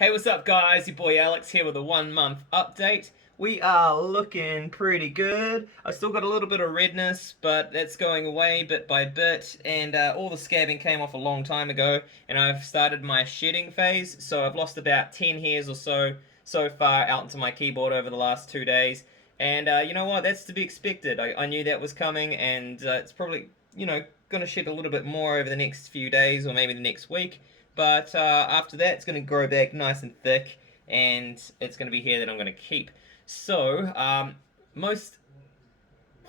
Hey, what's up, guys? Your boy Alex here with a 1 month update. We are looking pretty good. I still got a little bit of redness, but that's going away bit by bit, and all the scabbing came off a long time ago, and I've started my shedding phase, so I've lost about 10 hairs or so far out into my keyboard over the last 2 days. And you know what? That's to be expected. I knew that was coming, and it's probably, going to shed a little bit more over the next few days or maybe the next week. But after that, it's going to grow back nice and thick, and it's going to be hair that I'm going to keep. So, most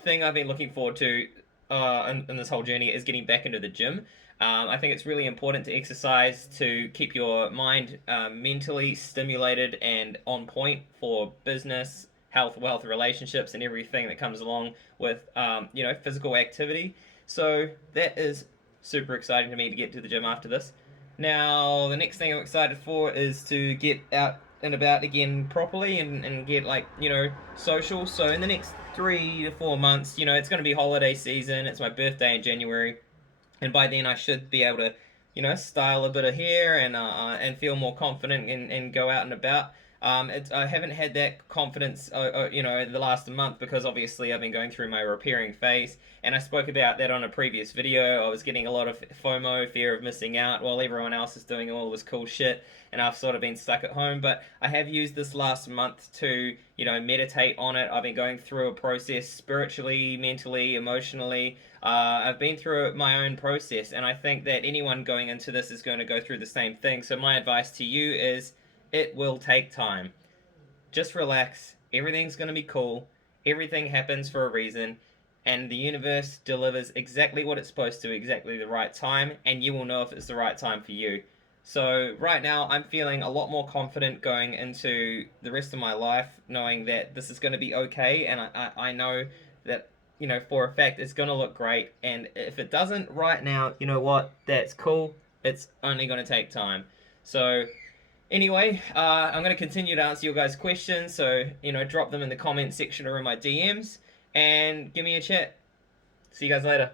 thing I've been looking forward to in this whole journey is getting back into the gym. I think it's really important to exercise to keep your mind mentally stimulated and on point for business, health, wealth, relationships, and everything that comes along with physical activity. So that is super exciting to me to get to the gym after this. Now, the next thing I'm excited for is to get out and about again properly and get social. So in the next 3 to 4 months, it's going to be holiday season. It's my birthday in January, and by then I should be able to, style a bit of hair and feel more confident and go out and about. I haven't had that confidence, the last month because obviously I've been going through my repairing phase, and I spoke about that on a previous video. I was getting a lot of FOMO, fear of missing out, while everyone else is doing all this cool shit, and I've sort of been stuck at home. But I have used this last month to, meditate on it. I've been going through a process spiritually, mentally, emotionally. I've been through my own process, and I think that anyone going into this is going to go through the same thing. So my advice to you is it will take time. Just relax. Everything's going to be cool. Everything happens for a reason. And the universe delivers exactly what it's supposed to, exactly the right time. And you will know if it's the right time for you. So, right now, I'm feeling a lot more confident going into the rest of my life, knowing that this is going to be okay. And I know that, for a fact, it's going to look great. And if it doesn't right now, you know what? That's cool. It's only going to take time. So, anyway, I'm going to continue to answer your guys' questions, so, drop them in the comment section or in my DMs, and give me a chat. See you guys later.